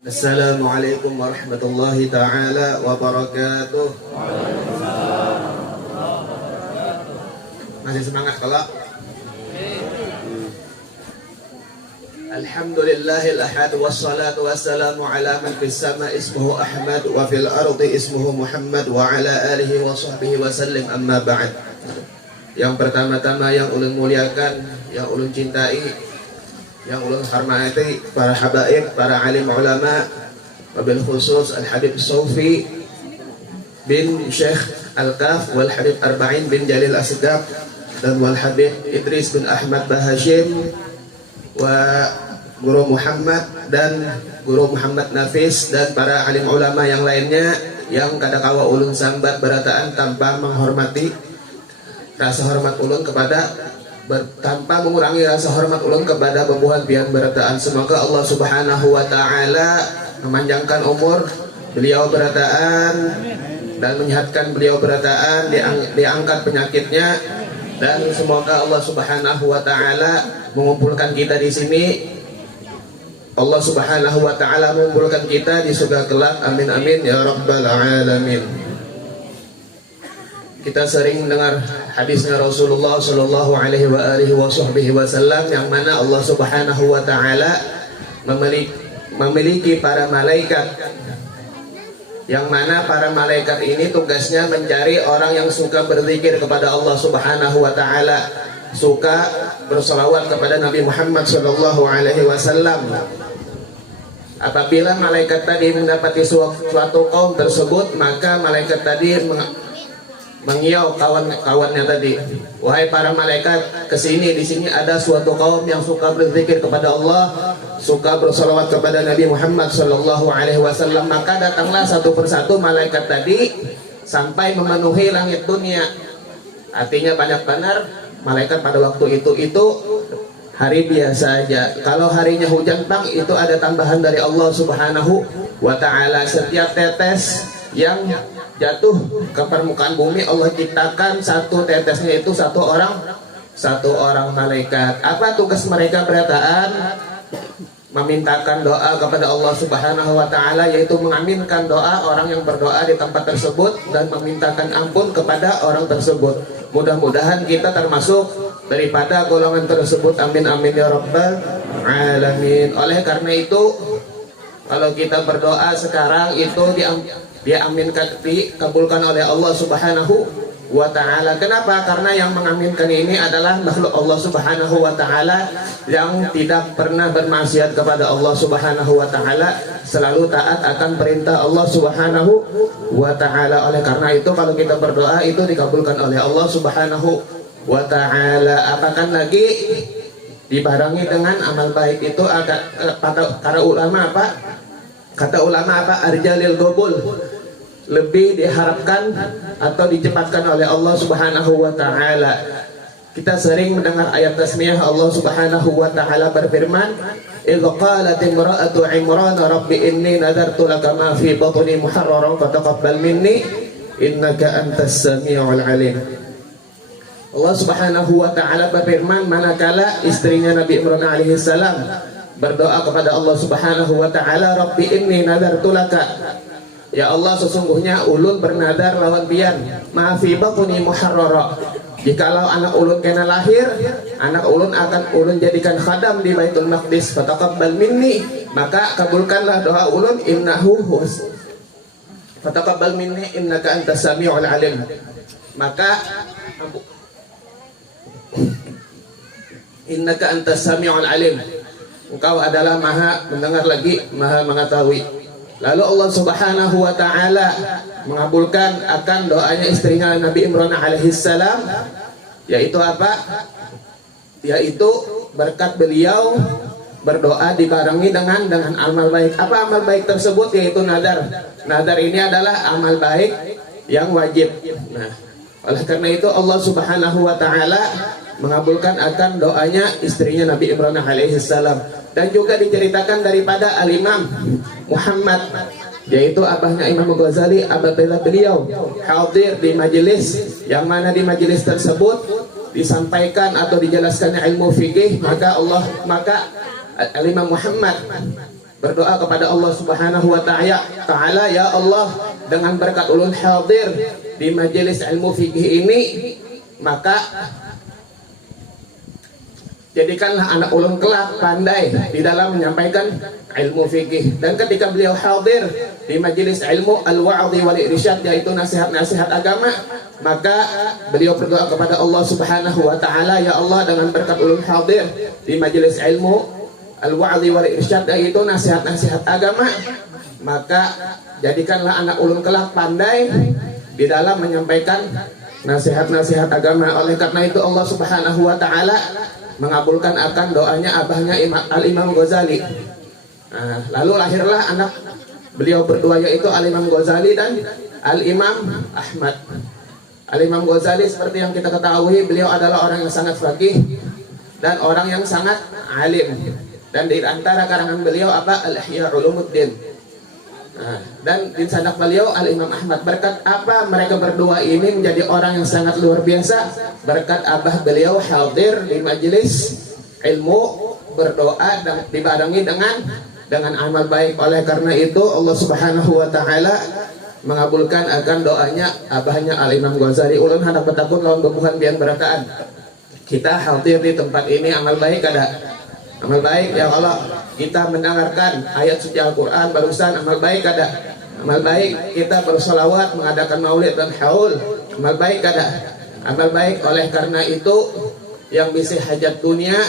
Assalamualaikum warahmatullahi ta'ala wabarakatuh. Masih semangat kalau? Alhamdulillahil ahad wassalatu wassalamu ala man fis sama ismuhu Ahmad wa fil ardi ismuhu Muhammad wa ala alihi wa sahbihi wa sallim, amma ba'd. Yang pertama-tama yang ulun muliakan, yang ulun cintai, yang ulun hormati para habaib, para alim ulama, wabil khusus Al-Habib Sofi bin Syekh Al-Kaf wal Habib Arba'in bin Jalil Asdaq dan wal Habib Idris bin Ahmad Bahashim wa Guru Muhammad dan Guru Muhammad Nafis dan para alim ulama yang lainnya yang kadakawa ulun sambat berataan tanpa menghormati rasa hormat ulun kepada tanpa mengurangi rasa hormat ulun kepada pembuhan pian berataan. Semoga Allah Subhanahu wa ta'ala memanjangkan umur beliau berataan dan menyehatkan beliau berataan, diangkat penyakitnya, dan semoga Allah Subhanahu wa ta'ala mengumpulkan kita di sini. Allah Subhanahu wa ta'ala mengumpulkan kita di surga kelak, amin amin ya rabbal alamin. Kita sering mendengar hadisnya Rasulullah Shallallahu Alaihi Wasallam yang mana Allah Subhanahu Wa Taala memiliki para malaikat, yang mana para malaikat ini tugasnya mencari orang yang suka berzikir kepada Allah Subhanahu Wa Taala, suka bersolawat kepada Nabi Muhammad Shallallahu Alaihi Wasallam. Apabila malaikat tadi mendapati suatu kaum tersebut, maka malaikat tadi mengiau kawan-kawannya tadi, wahai para malaikat, kesini, di sini ada suatu kaum yang suka berzikir kepada Allah, suka bersolawat kepada Nabi Muhammad Shallallahu Alaihi Wasallam. Maka datanglah satu persatu malaikat tadi sampai memenuhi langit dunia. Artinya banyak benar malaikat pada waktu itu hari biasa aja. Kalau harinya hujan bang, itu ada tambahan dari Allah Subhanahu wa Ta'ala. Setiap tetes yang jatuh ke permukaan bumi, Allah ciptakan satu tetesnya itu satu orang malaikat. Apa tugas mereka berataan? Memintakan doa kepada Allah Subhanahu wa Ta'ala, yaitu mengaminkan doa orang yang berdoa di tempat tersebut dan memintakan ampun kepada orang tersebut. Mudah-mudahan kita termasuk daripada golongan tersebut, amin amin ya rabbal alamin. Oleh karena itu, kalau kita berdoa sekarang itu diaminkan, dikabulkan oleh Allah Subhanahu wa Ta'ala. Kenapa? Karena yang mengaminkan ini adalah makhluk Allah Subhanahu wa Ta'ala yang tidak pernah bermaksiat kepada Allah Subhanahu wa Ta'ala, selalu taat akan perintah Allah Subhanahu wa Ta'ala. Oleh karena itu, kalau kita berdoa itu dikabulkan oleh Allah Subhanahu wa Ta'ala. Apakah lagi dibarengi dengan amal baik itu? Kata ulama apa? Kata ulama apa? Arjalil gobul, lebih diharapkan atau dicepatkan oleh Allah Subhanahu wa Ta'ala. Kita sering mendengar ayat tasmiyah. Allah Subhanahu wa Ta'ala berfirman, idh qalat imra'atu Imran rabbi inni nadartu laka ma fi batni muharraran fataqabbal minni innaka antas samiul alim. Allah Subhanahu wa Ta'ala berfirman manakala istrinya Nabi Imran alaihi salam berdoa kepada Allah Subhanahu wa Ta'ala, rabbi inni nadartu laka, ya Allah, sesungguhnya ulun bernadar lawan pian, maafi batni muharrara, jikalau anak ulun kena lahir, anak ulun akan ulun jadikan khadam di Baitul Maqdis, fataqabbal minni, maka kabulkanlah doa ulun, fataqabbal minni innaka antas samiul alim. Maka innaka antas samiul alim, engkau adalah maha mendengar lagi maha mengetahui. Lalu Allah Subhanahu wa Ta'ala mengabulkan akan doanya istrinya Nabi Imran alaihi salam, yaitu apa? Yaitu berkat beliau berdoa dibarengi dengan amal baik. Apa amal baik tersebut? Yaitu nadar. Nadar ini adalah amal baik yang wajib. Nah, oleh karena itu Allah Subhanahu wa Ta'ala mengabulkan akan doanya istrinya Nabi Imran alaihi salam. Dan juga diceritakan daripada Al-Imam Muhammad, yaitu abahnya Imam Ghazali, apabila beliau hadir di majelis, yang mana di majelis tersebut disampaikan atau dijelaskan ilmu fikih, maka Al-Imam Muhammad berdoa kepada Allah Subhanahu wa taala, ya Allah, dengan berkat ulun hadir di majelis ilmu fikih ini, maka jadikanlah anak ulun kelak pandai di dalam menyampaikan ilmu fikih. Dan ketika beliau hadir di majelis ilmu al-wa'dhi wal irsyad, yaitu nasihat-nasihat agama, maka beliau berdoa kepada Allah Subhanahu wa taala, ya Allah, dengan berkat ulun hadir di majelis ilmu al-wa'dhi wal irsyad, yaitu nasihat-nasihat agama, maka jadikanlah anak ulun kelak pandai di dalam menyampaikan nasihat-nasihat agama. Oleh karena itu Allah Subhanahu wa taala mengabulkan akan doanya abahnya Al-Imam Ghazali. Nah, lalu lahirlah anak beliau berdua, yaitu Al-Imam Ghazali dan Al-Imam Ahmad. Al-Imam Ghazali seperti yang kita ketahui, beliau adalah orang yang sangat faqih dan orang yang sangat alim. Dan di antara karangan beliau apa? Al-Ihya Ulumuddin. Nah, dan di sanak beliau Al-Imam Ahmad. Berkat apa mereka berdua ini menjadi orang yang sangat luar biasa? Berkat abah beliau hadir di majelis ilmu, berdoa dan dibarengi dengan amal baik. Oleh karena itu Allah Subhanahu wa taala mengabulkan akan doanya abahnya Al-Imam Ghazali. Ulun hendak bertakun lawan bebuhan bian berataan. Kita hadir di tempat ini, amal baik ada. Amal baik ya Allah, kita mendengarkan ayat suci Al-Quran barusan, amal baik ada. Amal baik kita bersolawat, mengadakan maulid dan haul, amal baik ada. Amal baik. Oleh karena itu yang bisa hajat dunia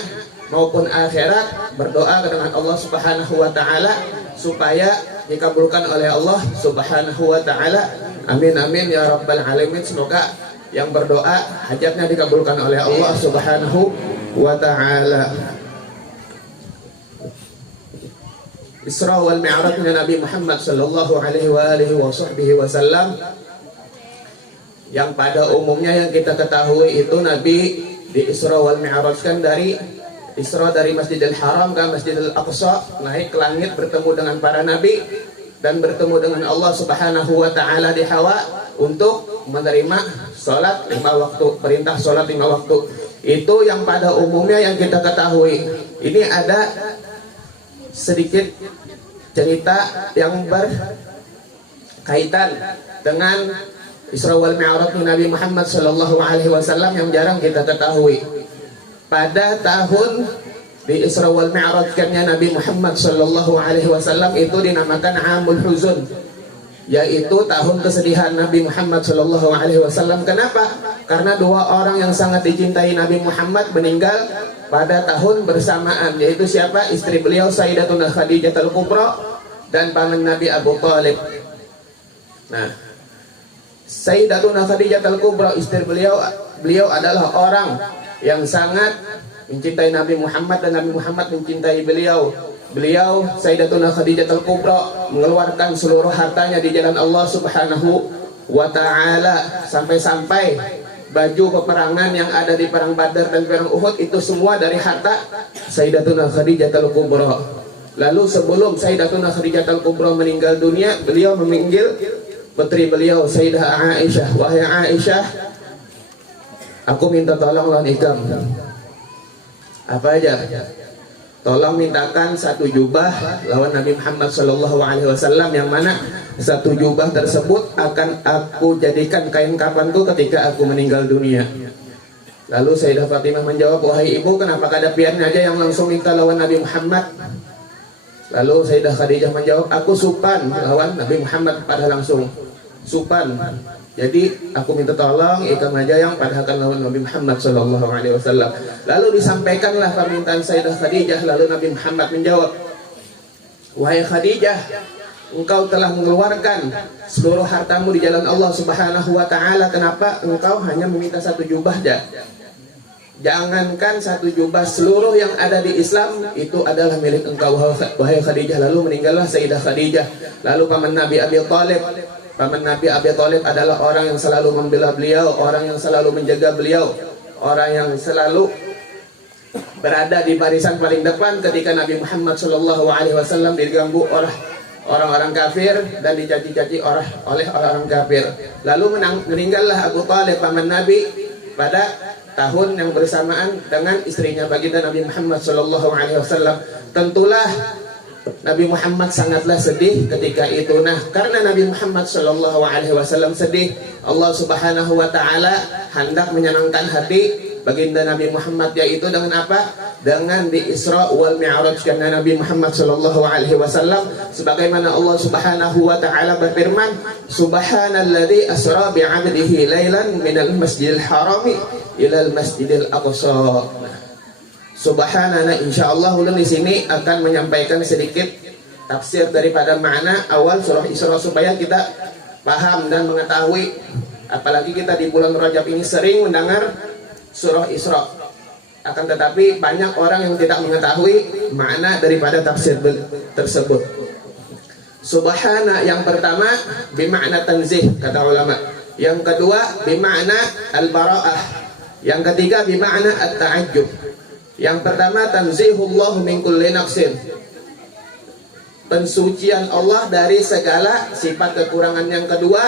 maupun akhirat berdoa dengan Allah Subhanahu wa taala supaya dikabulkan oleh Allah Subhanahu wa taala. Amin amin ya rabbal alamin. Semoga yang berdoa hajatnya dikabulkan oleh Allah Subhanahu wa taala. Isra wal Mi'rajnya Nabi Muhammad sallallahu alaihi wa alihi wa sahbihi wasallam, yang pada umumnya yang kita ketahui itu Nabi di Isra wal Mi'rajkan dari Isra dari Masjidil Haram ke Masjidil Aqsa, naik ke langit bertemu dengan para nabi dan bertemu dengan Allah Subhanahu wa taala di Hawa untuk menerima salat 5 waktu, perintah salat 5 waktu. Itu yang pada umumnya yang kita ketahui. Ini ada sedikit cerita yang berkaitan dengan Isra wal Mi'raj Nabi Muhammad sallallahu alaihi wasallam yang jarang kita ketahui. Pada tahun di Isra wal Mi'rajnya Nabi Muhammad sallallahu alaihi wasallam itu dinamakan Amul Huzun, yaitu tahun kesedihan Nabi Muhammad sallallahu alaihi wasallam. Kenapa? Karena 2 orang yang sangat dicintai Nabi Muhammad meninggal pada tahun bersamaan, yaitu siapa? Istri beliau Sayyidatuna Khadijah Al-Kubra dan paman Nabi Abu Thalib. Nah, Sayyidatuna Khadijah Al-Kubra, istri beliau adalah orang yang sangat mencintai Nabi Muhammad dan Nabi Muhammad mencintai beliau. Beliau Sayyidatuna Khadijah Al-Kubra mengeluarkan seluruh hartanya di jalan Allah Subhanahu wa taala, sampai-sampai baju peperangan yang ada di perang Badar dan perang Uhud itu semua dari harta Sayyidatuna Khadijah Al-Kubra. Lalu sebelum Sayyidatuna Khadijah Al-Kubra meninggal dunia, beliau memanggil putri beliau Sayyidah Aisyah, wahai Aisyah, aku minta tolong lawan ikam. Apa aja? Tolong mintakan 1 jubah lawan Nabi Muhammad sallallahu alaihi wasallam, yang mana 1 jubah tersebut akan aku jadikan kain kafanku ketika aku meninggal dunia. Lalu Sayyidah Fatimah menjawab, wahai ibu, kenapa kada pian aja yang langsung minta lawan Nabi Muhammad? Lalu Sayyidah Khadijah menjawab, aku supan lawan Nabi Muhammad pada langsung supan. Jadi aku minta tolong ikam aja yang padahkan lawan Nabi Muhammad sallallahu alaihi wasallam. Lalu disampaikanlah permintaan Sayyidah Khadijah. Lalu Nabi Muhammad menjawab, wahai Khadijah, engkau telah mengeluarkan seluruh hartamu di jalan Allah Subhanahu wa taala. Kenapa engkau hanya meminta 1 jubah aja? Jangankan 1 jubah, seluruh yang ada di Islam itu adalah milik engkau, wahai Khadijah. Lalu meninggallah Sayyidah Khadijah. Lalu paman Nabi Abi Thalib. Paman Nabi Abi Thalib adalah orang yang selalu membela beliau, orang yang selalu menjaga beliau, orang yang selalu berada di barisan paling depan ketika Nabi Muhammad sallallahu alaihi wasallam diganggu oleh orang-orang kafir dan dicaci-caci oleh orang kafir. Lalu meninggallah Abu Thalib paman Nabi pada tahun yang bersamaan dengan istrinya baginda Nabi Muhammad sallallahu alaihi wasallam. Tentulah Nabi Muhammad sangatlah sedih ketika itu. Nah, karena Nabi Muhammad Shallallahu Alaihi Wasallam sedih, Allah Subhanahu Wa Taala hendak menyenangkan hati baginda Nabi Muhammad, yaitu dengan apa? Dengan di Isra wal Mi'raj. Karena Nabi Muhammad Shallallahu Alaihi Wasallam, sebagaimana Allah Subhanahu Wa Taala berfirman, Subhanalladzi asra bi'abdihi lailan minal masjidil harami ilal masjidil aqsa. Subhanallah, insyaallah ulun di sini akan menyampaikan sedikit tafsir daripada makna awal surah Isra supaya kita paham dan mengetahui, apalagi kita di bulan Rajab ini sering mendengar surah Isra. Akan tetapi banyak orang yang tidak mengetahui makna daripada tafsir tersebut. Subhana yang pertama bimakna tanzih kata ulama. Yang kedua bimakna al-bara'ah. Yang ketiga bimakna at-ta'ajjub. Yang pertama tanzihullah min kulli naqsin, pensucian Allah dari segala sifat kekurangan. Yang kedua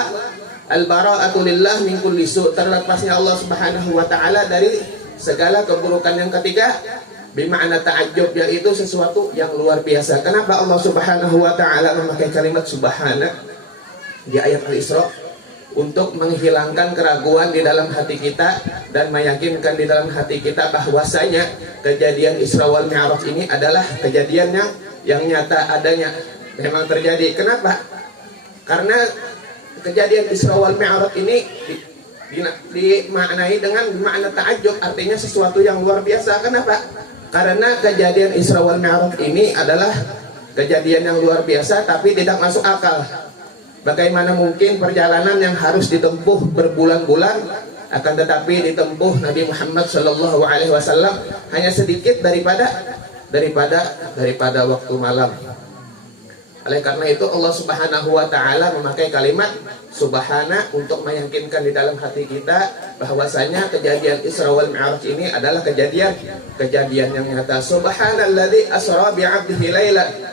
al-bara'atu lillah min kulli su', terlepasnya Allah Subhanahu wa taala dari segala keburukan. Yang ketiga bimakna ta'ajjub, yaitu sesuatu yang luar biasa. Kenapa Allah Subhanahu wa taala memakai kalimat subhana di ayat Al-Isra? Untuk menghilangkan keraguan di dalam hati kita dan meyakinkan di dalam hati kita bahwasanya kejadian Isra wal Mi'raj ini adalah kejadian yang nyata adanya, memang terjadi. Kenapa? Karena kejadian Isra wal Mi'raj ini dimaknai dengan makna ta'ajjub, artinya sesuatu yang luar biasa. Kenapa? Karena kejadian Isra wal Mi'raj ini adalah kejadian yang luar biasa tapi tidak masuk akal. Bagaimana mungkin perjalanan yang harus ditempuh berbulan-bulan, akan tetapi ditempuh Nabi Muhammad Shallallahu Alaihi Wasallam hanya sedikit daripada waktu malam. Oleh karena itu Allah Subhanahu Wa Taala memakai kalimat subhana untuk meyakinkan di dalam hati kita bahwasanya kejadian Isra wal Mi'raj ini adalah kejadian yang nyata. Subhanalladzi asra bi'abdihi lailan.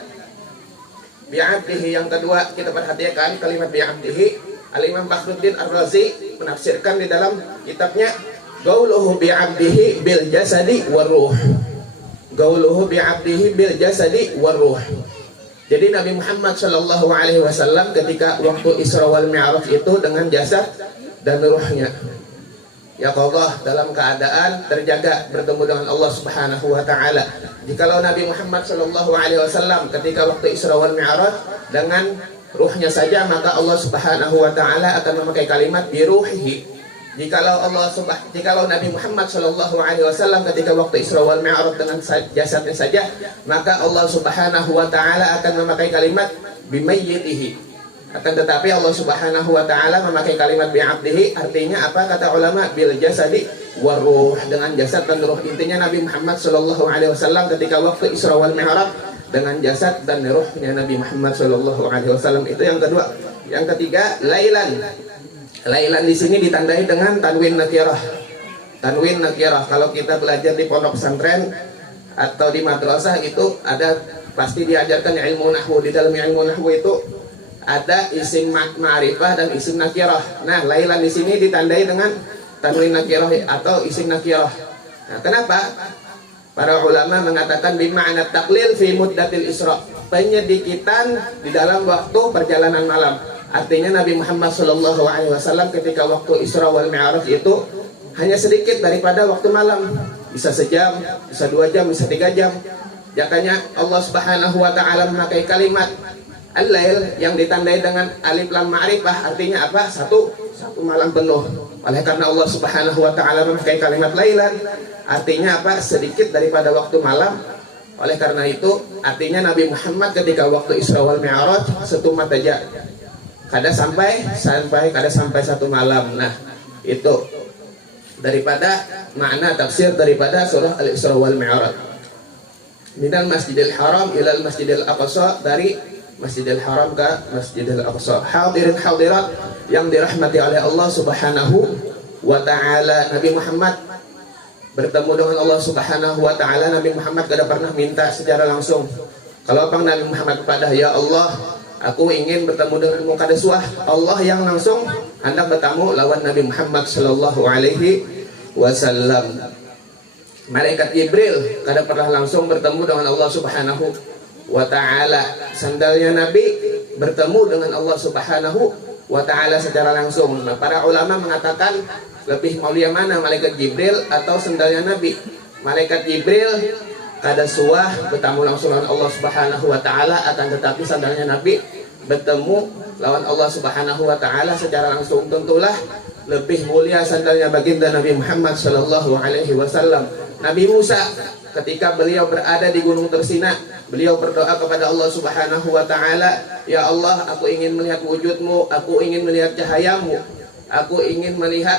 Bi'abdihi yang kedua kita perhatikan kalimat bi'abdihi. Al-Imam Fakhruddin Ar-Razi menafsirkan di dalam kitabnya qauluhu bi'abdihi bil jasadi war ruh. Qauluhu bi'abdihi bil jasadi war ruh. Jadi Nabi Muhammad Shallallahu Alaihi Wasallam ketika waktu Isra wal Mi'raj itu dengan jasad dan ruhnya, ya Allah, dalam keadaan terjaga bertemu dengan Allah Subhanahu Wa Taala. Jikalau Nabi Muhammad Shallallahu Alaihi Wasallam ketika waktu Isra wal Mi'raj dengan ruhnya saja, maka Allah Subhanahu Wa Taala akan memakai kalimat biruhihi. Jikalau Nabi Muhammad Shallallahu Alaihi Wasallam ketika waktu Isra wal Mi'raj dengan jasadnya saja, maka Allah Subhanahu Wa Taala akan memakai kalimat bimayyitihi. Akan tetapi Allah Subhanahu Wa Taala memakai kalimat bi'abdihi, artinya apa kata ulama? Bil jasadi war ruh, dengan jasad dan ruh. Intinya Nabi Muhammad Shallallahu Alaihi Wasallam ketika waktu Isra wal Mi'raj dengan jasad dan ruhnya Nabi Muhammad Shallallahu Alaihi Wasallam. Itu yang kedua. Yang ketiga lailan. Lailan di sini ditandai dengan tanwin nakirah. Tanwin nakirah kalau kita belajar di pondok pesantren atau di madrasah itu ada pasti diajarkan ilmu nahwu. Di dalam ilmu nahwu itu ada isim ma'rifah dan isim nakirah. Nah, lailan di sini ditandai dengan tanwin nakirah atau isim nakirah. Nah, kenapa? Para ulama mengatakan bima'na taqlil fi muddatil Isra, penyedikitan di dalam waktu perjalanan malam. Artinya Nabi Muhammad Shallallahu Alaihi Wasallam ketika waktu Isra wal Mi'raj itu hanya sedikit daripada waktu malam, bisa sejam, bisa 2 jam, bisa 3 jam. Makanya Allah Subhanahu Wa Taala memakai kalimat al-lail yang ditandai dengan alif lam ma'rifah, artinya apa? Satu malam penuh. Oleh karena Allah Subhanahu Wa Taala memakai kalimat lailan, artinya apa? Sedikit daripada waktu malam. Oleh karena itu artinya Nabi Muhammad ketika waktu Isra wal Mi'raj setumat aja, kada sampai 1 malam. Nah, itu daripada makna tafsir daripada surah Al-Isra wal Mi'raj. Minal Masjidil Haram ilal Masjidil Aqsa, dari Masjidil Haram ke Masjidil Aqsa. Hadirin hadirat yang dirahmati oleh Allah Subhanahu wa Ta'ala, Nabi Muhammad bertemu dengan Allah Subhanahu wa Ta'ala. Nabi Muhammad kada pernah minta secara langsung. Kalau bang Nabi Muhammad kepada, ya Allah, aku ingin bertemu denganmu, kada suah. Allah yang langsung hendak bertemu lawan Nabi Muhammad Shallallahu Alaihi Wasallam. Malaikat Jibril kada pernah langsung bertemu dengan Allah Subhanahu wa ta'ala. Sandalnya Nabi bertemu dengan Allah Subhanahu wa ta'ala secara langsung. Nah, para ulama mengatakan lebih mulia mana, malaikat Jibril atau sandalnya Nabi? Malaikat Jibril kada suah bertemu langsung dengan Allah Subhanahu wa ta'ala, akan tetapi sandalnya Nabi bertemu lawan Allah Subhanahu wa ta'ala secara langsung. Tentulah lebih mulia sandalnya baginda Nabi Muhammad sallallahu alaihi wasallam. Nabi Musa ketika beliau berada di Gunung Tersina, beliau berdoa kepada Allah Subhanahu wa ta'ala, ya Allah, aku ingin melihat wujudmu, aku ingin melihat cahayamu, aku ingin melihat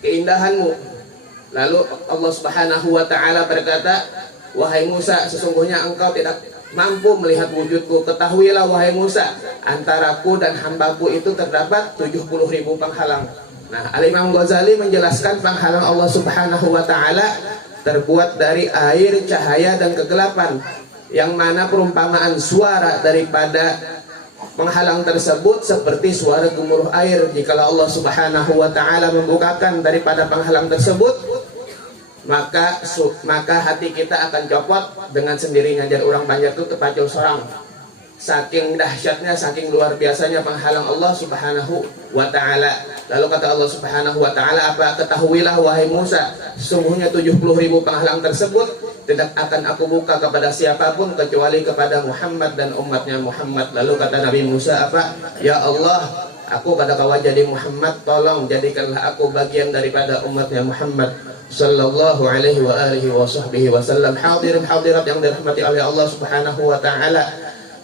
keindahanmu. Lalu Allah Subhanahu wa ta'ala berkata, wahai Musa, sesungguhnya engkau tidak mampu melihat wujudku. Ketahuilah wahai Musa, antaraku dan hambaku itu terdapat 70.000 penghalang. Nah, Al-Imam Ghazali menjelaskan penghalang Allah Subhanahu wa ta'ala terbuat dari air, cahaya, dan kegelapan, yang mana perumpamaan suara daripada penghalang tersebut seperti suara gemuruh air. Jikalau Allah Subhanahu wa ta'ala membukakan daripada penghalang tersebut, maka hati kita akan copot dengan sendirinya. Jadi orang banyak itu terpacul sorang, saking dahsyatnya, saking luar biasanya penghalang Allah Subhanahu wa ta'ala. Lalu kata Allah Subhanahu wa ta'ala apa? Ketahuilah wahai Musa, sesungguhnya 70.000 penghalang tersebut tidak akan aku buka kepada siapapun kecuali kepada Muhammad dan umatnya Muhammad. Lalu kata Nabi Musa apa? Ya Allah, aku kata kau jadi Muhammad, tolong jadikanlah aku bagian daripada umatnya Muhammad sallallahu alaihi wa alihi wa sahbihi wasallam. Hadirin hadirat yang dirahmati oleh Allah Subhanahu wa ta'ala,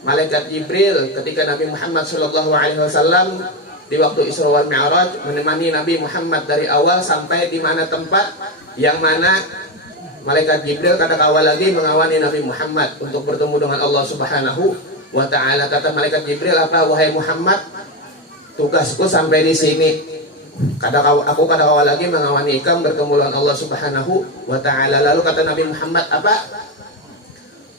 malaikat Jibril ketika Nabi Muhammad sallallahu alaihi wasallam di waktu Isra wal Mi'raj menemani Nabi Muhammad dari awal sampai di mana tempat yang mana malaikat Jibril kata kawal lagi mengawani Nabi Muhammad untuk bertemu dengan Allah Subhanahu wa ta'ala. Kata malaikat Jibril apa? Wahai Muhammad, tugasku sampai di sini. Aku kata kawal lagi mengawani ikam bertemu dengan Allah Subhanahu wa ta'ala. Lalu kata Nabi Muhammad apa?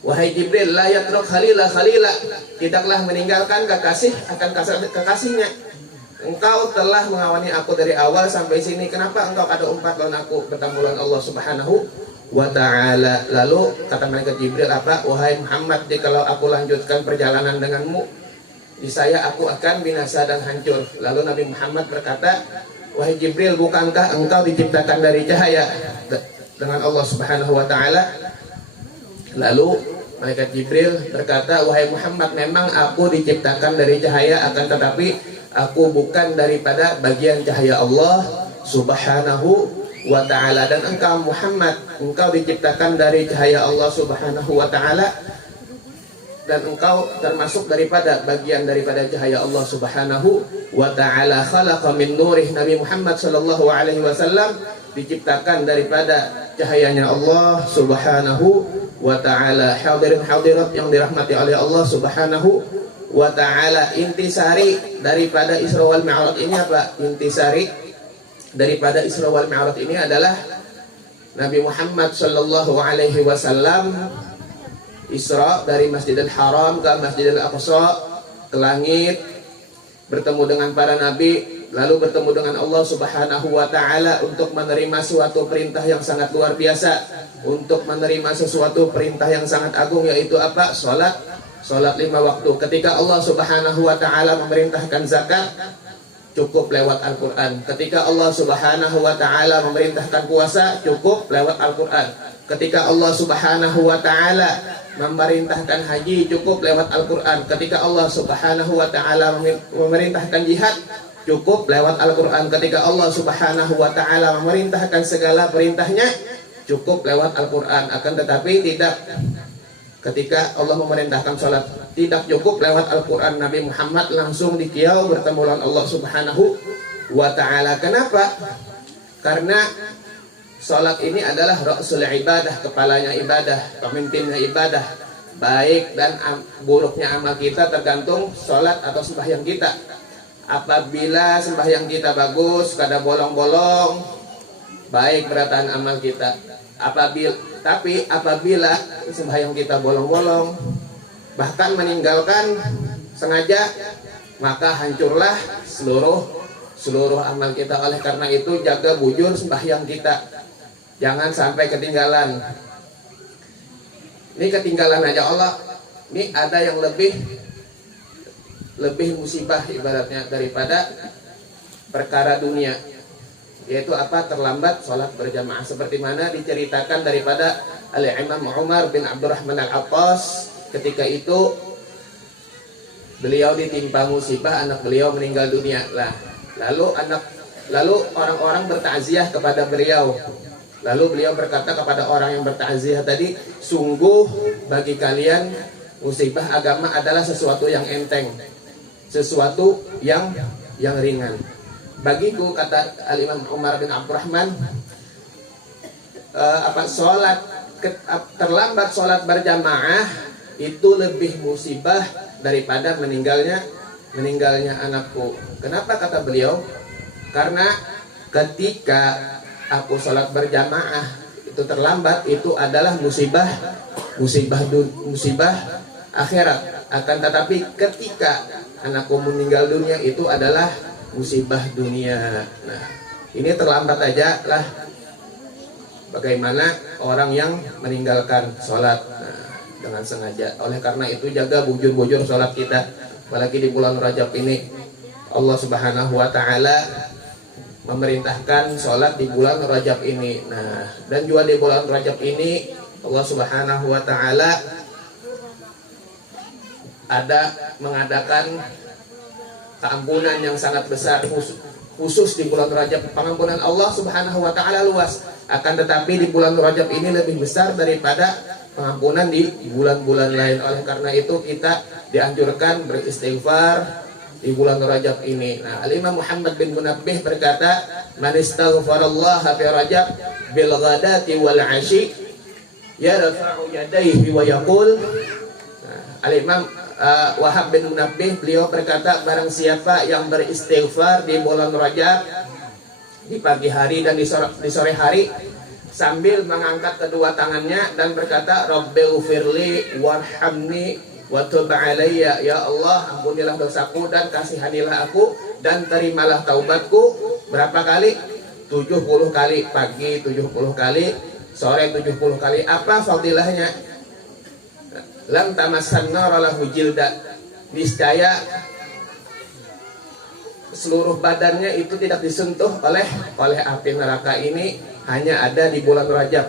Wahai Jibril, la yatruk khalila khalila, tidaklah meninggalkan kekasih akan kekasihnya. Engkau telah mengawani aku dari awal sampai sini, kenapa engkau kada umpat lawan aku bertemu dengan Allah Subhanahu wa ta'ala. Lalu kata malaikat Jibril apa? Wahai Muhammad, jikalau aku lanjutkan perjalanan denganmu, niscaya aku akan binasa dan hancur. Lalu Nabi Muhammad berkata, wahai Jibril, bukankah engkau diciptakan dari cahaya dengan Allah Subhanahu wa ta'ala? Lalu malaikat Jibril berkata, wahai Muhammad, memang aku diciptakan dari cahaya, akan tetapi aku bukan daripada bagian cahaya Allah Subhanahu wa ta'ala. Dan engkau Muhammad, engkau diciptakan dari cahaya Allah Subhanahu wa ta'ala, dan engkau termasuk daripada bagian daripada cahaya Allah Subhanahu wa ta'ala. Khalaqa min nurih, Nabi Muhammad sallallahu alaihi wasallam diciptakan daripada cahayanya Allah Subhanahu wa ta'ala. Hadirin hadirat yang dirahmati oleh Allah Subhanahu wa ta'ala, intisari daripada Isra wal Mi'raj ini apa? Intisari daripada Isra wal Mi'raj ini adalah Nabi Muhammad sallallahu alaihi wasallam Isra dari Masjidil Haram ke Masjidil Aqsa, ke langit, bertemu dengan para nabi, lalu bertemu dengan Allah Subhanahu wa ta'ala untuk menerima suatu perintah yang sangat luar biasa, untuk menerima sesuatu perintah yang sangat agung, yaitu apa? Salat 5 waktu. Ketika Allah Subhanahu wa ta'ala memerintahkan zakat, cukup lewat Al-Quran. Ketika Allah Subhanahu wa ta'ala memerintahkan puasa, cukup lewat Al-Quran. Ketika Allah Subhanahu wa ta'ala memerintahkan haji, cukup lewat Al-Quran. Ketika Allah Subhanahu wa ta'ala memerintahkan jihad, cukup lewat Al-Quran. Ketika Allah Subhanahu wa ta'ala memerintahkan segala perintahnya, cukup lewat Al-Quran. Akan tetapi tidak, ketika Allah memerintahkan sholat, tidak cukup lewat Al-Quran. Nabi Muhammad langsung di kiau bertemu dengan Allah Subhanahu wa ta'ala. Kenapa? Karena sholat ini adalah ra'sul ibadah, kepalanya ibadah, pemimpinnya ibadah. Baik dan buruknya amal kita tergantung sholat atau sembahyang kita. Apabila sembahyang kita bagus, kada bolong-bolong, baik berataan amal kita. Tapi apabila sembahyang kita bolong-bolong, bahkan meninggalkan sengaja, maka hancurlah seluruh amal kita. Oleh karena itu, jaga bujur sembahyang kita, jangan sampai ketinggalan. Ini ketinggalan aja Allah. Ini ada yang lebih musibah ibaratnya daripada perkara dunia, yaitu apa? Terlambat sholat berjamaah, seperti mana diceritakan daripada Al-Imam Umar bin Abdurrahman Al-Attas. Ketika itu beliau ditimpa musibah, anak beliau meninggal dunia. Lalu orang-orang bertakziah kepada beliau. Lalu beliau berkata kepada orang yang bertakziah tadi, sungguh bagi kalian musibah agama adalah sesuatu yang enteng, sesuatu yang ringan. Bagiku, kata Al-Imam Umar bin Abdurrahman, terlambat sholat berjamaah itu lebih musibah daripada meninggalnya anakku. Kenapa, kata beliau? Karena ketika aku sholat berjamaah itu terlambat, itu adalah musibah akhirat. Akan tetapi ketika anakku meninggal dunia itu adalah musibah dunia. Nah, ini terlambat aja lah. Bagaimana orang yang meninggalkan sholat dengan sengaja. Oleh karena itu jaga bujur-bujur sholat kita, apalagi di bulan Rajab ini. Allah Subhanahu wa Ta'ala memerintahkan sholat di bulan Rajab ini. Nah, dan juga di bulan Rajab ini Allah Subhanahu wa Ta'ala mengadakan keampunan yang sangat besar, khusus di bulan Rajab. Pengampunan Allah Subhanahu wa Ta'ala luas, akan tetapi di bulan Rajab ini lebih besar daripada pengampunan di bulan-bulan lain. Oleh karena itu kita dianjurkan beristighfar di bulan Rajab ini. Nah, Al-Imam Muhammad bin Munabbih berkata, man istaghfarallaha fi Rajab bil ghadati wal 'ashi yarfa'u yadayhi wa yaqul. Al-Imam Wahab bin Munabbih beliau berkata, barang siapa yang beristighfar di bulan Rajab di pagi hari dan di sore hari sambil mengangkat kedua tangannya dan berkata, Rabbighfirli warhamni wa tub alayya, ya Allah ampunilah dosaku dan kasihanilah aku dan terimalah taubatku. Berapa kali? 70 kali pagi, 70 kali sore, 70 kali. Apa fadilahnya? Lam tamassan nar lahu jilda, niscaya seluruh badannya itu tidak disentuh oleh api neraka ini, hanya ada di bulan Rajab.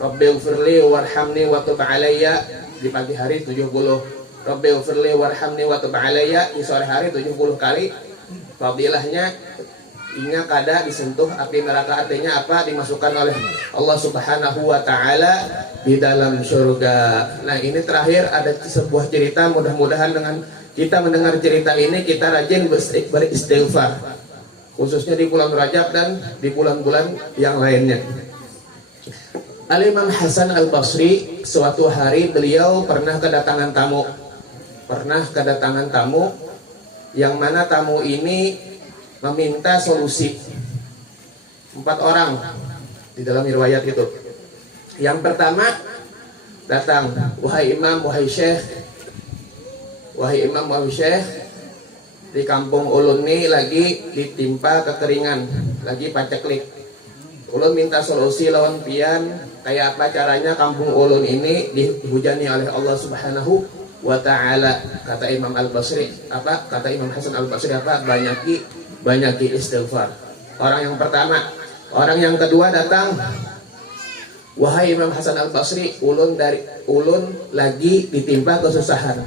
Rabbighfirli warhamni wa tub alayya di pagi hari 70, Rabbighfirli warhamni wa tub alayya di sore hari 70 kali. Fadilahnya hingga kada disentuh api neraka, artinya apa? Dimasukkan oleh Allah Subhanahu wa Ta'ala di dalam surga. Nah, ini terakhir ada sebuah cerita. Mudah-mudahan dengan kita mendengar cerita ini kita rajin beristighfar, khususnya di bulan Rajab dan di bulan-bulan yang lainnya. Al-Imam Hasan Al-Basri suatu hari beliau pernah kedatangan tamu yang mana tamu ini meminta solusi. 4 orang di dalam riwayat itu. Yang pertama datang, wahai imam, wahai syekh, di kampung ulun ini lagi ditimpa kekeringan, lagi paceklik. Ulun minta solusi lawan pian, kayak apa caranya kampung ulun ini dihujani oleh Allah Subhanahu wa Ta'ala. Kata Imam Al-Basri, kata Imam Hasan Al-Basri, banyaki istighfar. Orang yang pertama. Orang yang kedua datang, wahai Imam Hasan Al-Basri, ulun lagi ditimpa kesusahan.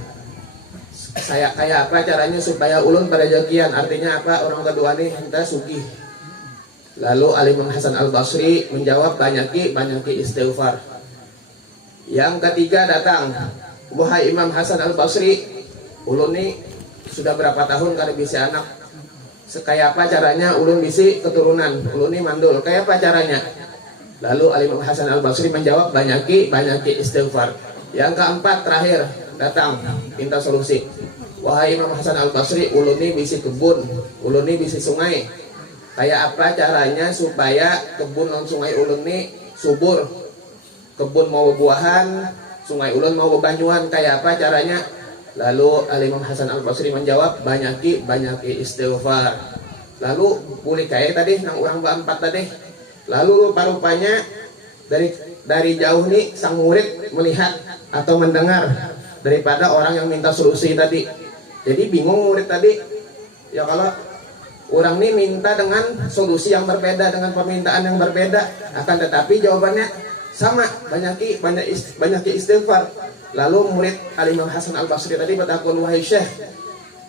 Saya kayak apa caranya supaya ulun pada jokian? Artinya apa? Orang kedua ini minta sugih. Lalu Imam Hasan Al-Basri menjawab, banyaki istighfar. Yang ketiga datang, wahai Imam Hasan Al-Basri, ulun ini sudah berapa tahun kada bisa anak. Kayak apa caranya ulun bisi keturunan, ulun ini mandul, kayak apa caranya? Lalu Imam Hasan Al-Basri menjawab, banyaki istighfar. Yang keempat terakhir datang minta solusi, wahai Imam Hasan Al-Basri, ulun ini bisi kebun, ulun ini bisi sungai, kayak apa caranya supaya kebun dan sungai ulun ini subur, kebun mau buahan, sungai ulun mau bebanyuan, kayak apa caranya? Lalu Imam Hasan Al-Basri menjawab, banyaki istighfar. Lalu boleh kayak tadi nang orang berempat tadi. Lalu rupa-rupanya dari jauh nih sang murid melihat atau mendengar daripada orang yang minta solusi tadi. Jadi bingung murid tadi, ya kalau orang ini minta dengan solusi yang berbeda, dengan permintaan yang berbeda, akan tetapi jawabannya sama, banyak istighfar. Lalu murid Al-Imam Hasan Al-Basri tadi bertakun, wahai Syekh,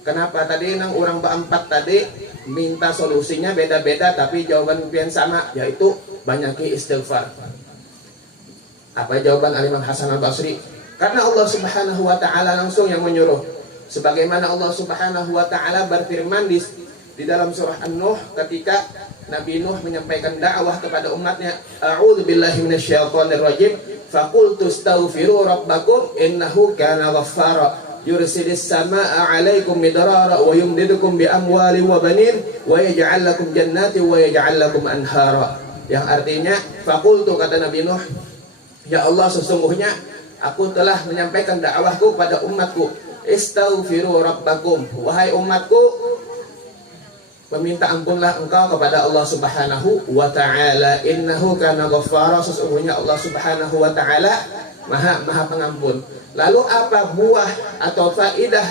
kenapa tadi nang orang berempat tadi minta solusinya beda-beda tapi jawaban pian sama, yaitu banyak istighfar. Apa jawaban Al-Imam Hasan Al-Basri? Karena Allah Subhanahu wa taala langsung yang menyuruh. Sebagaimana Allah Subhanahu wa taala berfirman di dalam surah An-Nuh ketika Nabi Nuh menyampaikan dakwah kepada umatnya, a'udzu billahi minasyaitonir rajim, faqultu astaghfiru rabbakum innahu kana ghaffara yursilis samaa'a 'alaikum midrara wa yumdidukum bi amwalin wa banin wa yaj'al lakum jannatin wa yaj'al lakum anhara. Yang artinya, faqultu, kata Nabi Nuh, ya Allah, sesungguhnya aku telah menyampaikan dakwahku pada umatku, istaghfiru rabbakum, wahai umatku, meminta ampunlah engkau kepada Allah Subhanahu wa ta'ala, innahu kana ghaffara, sesungguhnya Allah Subhanahu wa ta'ala maha pengampun. Lalu apa buah atau faidah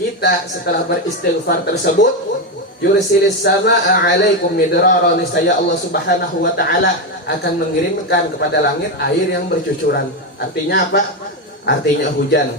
kita setelah beristighfar tersebut? Yursilis samaa'a 'alaikum midrara, niscaya Allah Subhanahu wa ta'ala akan mengirimkan kepada langit air yang bercucuran. Artinya apa? Artinya hujan.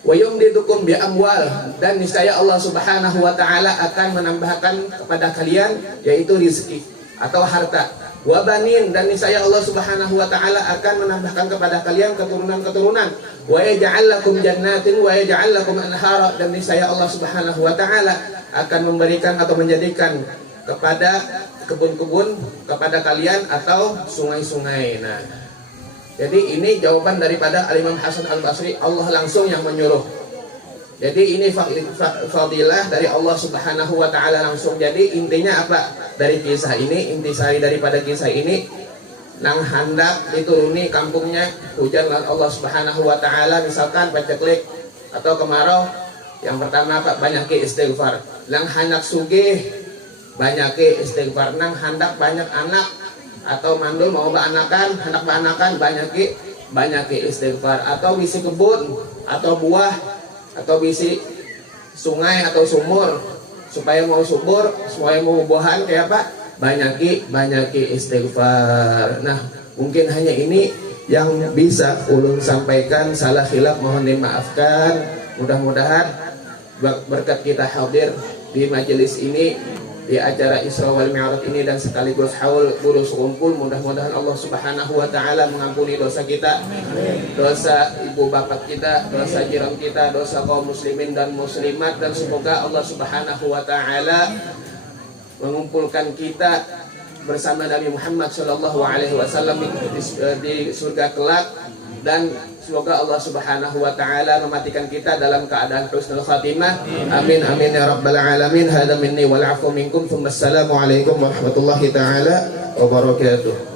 Wa yumdidukum bi amwal, dan niscaya Allah Subhanahu wa ta'ala akan menambahkan kepada kalian yaitu rizki atau harta. Wa banin, dan niscaya Allah Subhanahu wa ta'ala akan menambahkan kepada kalian keturunan-keturunan. Wa yaj'al lakum jannatin wa yaj'al lakum anhara, dan niscaya Allah Subhanahu wa ta'ala akan memberikan atau menjadikan kepada kebun-kebun kepada kalian atau sungai-sungai. Nah, jadi ini jawaban daripada Al-Imam Hasan Al-Basri, Allah langsung yang menyuruh. Jadi ini fadilah dari Allah Subhanahu wa ta'ala langsung. Jadi intinya apa dari kisah ini? Intisari daripada kisah ini, nang hendak dituruni kampungnya hujan Allah Subhanahu wa ta'ala, misalkan paceklik atau kemarau, yang pertama apa? Banyak istighfar. Nang hendak sugih, banyak istighfar. Nang hendak banyak anak atau mandul mau beranakan, hendak beranakan, banyak istighfar. Atau bisi kebun atau buah atau bisi sungai atau sumur, supaya mau subur, supaya mau buahan kayak apa? Banyak istighfar. Nah, mungkin hanya ini yang bisa ulun sampaikan. Salah khilaf mohon dimaafkan. Mudah-mudahan berkat kita hadir di majelis ini, di acara Isra wal Mi'raj ini, dan sekaligus haul burus kumpul, mudah-mudahan Allah Subhanahu wa ta'ala mengampuni dosa kita, dosa ibu bapak kita, dosa jiran kita, dosa kaum muslimin dan muslimat, dan semoga Allah Subhanahu wa ta'ala mengumpulkan kita bersama Nabi Muhammad sallallahu alaihi wasallam di surga kelak, dan semoga Allah Subhanahu wa ta'ala mematikan kita dalam keadaan husnul khatimah. Amin amin ya rabbal alamin. Hadza minni wal 'afwu minkum. Assalamu alaikum warahmatullahi taala wabarakatuh.